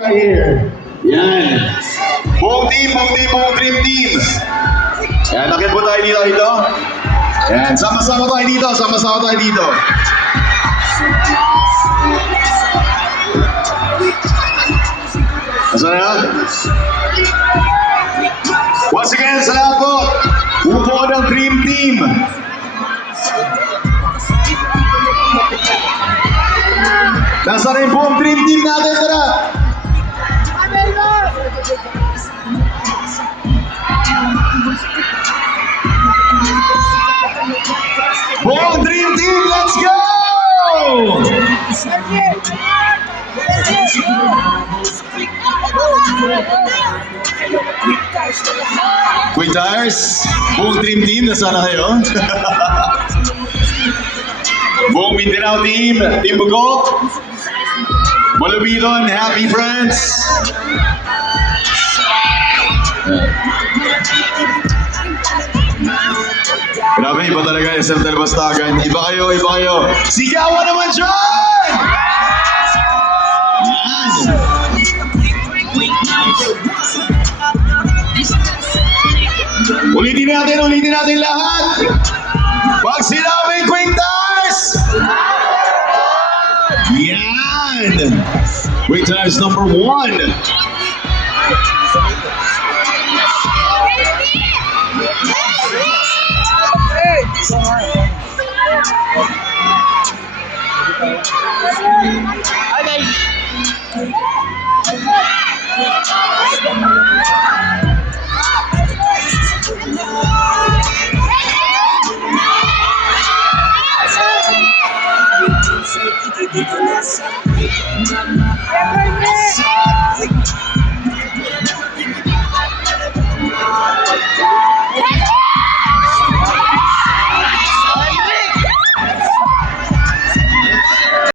Right here. Yan. Buong dream team. Yan, nakit po tayo dito. Yan, sama-sama tayo dito. Nasaan na yan? Once again, sa lahat po, upo ng dream team. Nasaan rin po ang dream team natin, tara! Buong dream team, let's go! Quick tires, buong dream team, nasaan na kayo? Buong Mindanao team, Team Bugok, Malabidon, happy friends. Grabe, iba talaga yung SM Talbastagan. Iba kayo. Sigawan naman dyan! Yan! Ulitin natin lahat! Pag sinabing Quick Tires! Yan! Quick Tires number 1. Hi guys!